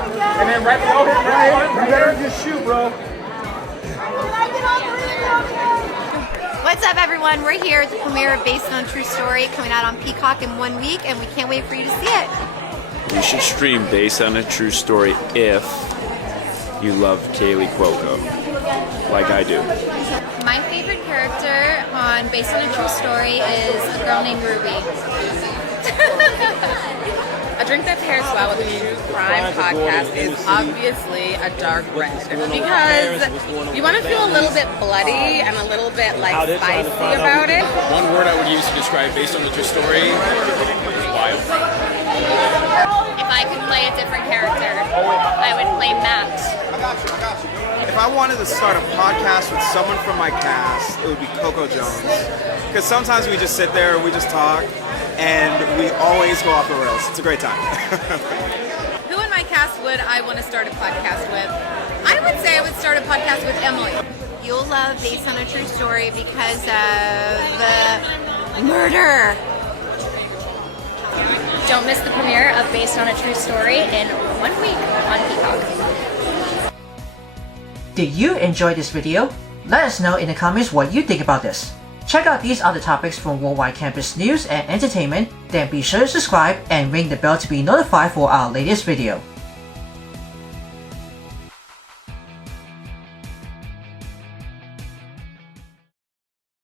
And then right below him, you better just shoot, bro. What's up, everyone? We're here at the premiere of Based on a True Story, coming out on Peacock in 1 week, and we can't wait for you to see it. You should stream Based on a True Story if you love Kaylee Cuoco, like I do. My favorite character on Based on a True Story is a girl named Ruby. A drink that pairs well with the true crime podcast is obviously a dark red, because you want to feel a little bit bloody and a little bit like spicy about it. One word I would use to describe Based on the True Story is wild. If I could play a different character, I would play Max. If I wanted to start a podcast with someone from my cast, it would be Coco Jones. Because sometimes we just sit there, we just talk, and we always go off the rails. It's a great time. Who in my cast would I want to start a podcast with? I would say I would start a podcast with Emily. You'll love Based on a True Story because of the murder. Don't miss the premiere of Based on a True Story in 1 week on Peacock. Did you enjoy this video? Let us know in the comments what you think about this. Check out these other topics from Worldwide Campus News and Entertainment, then be sure to subscribe and ring the bell to be notified for our latest video.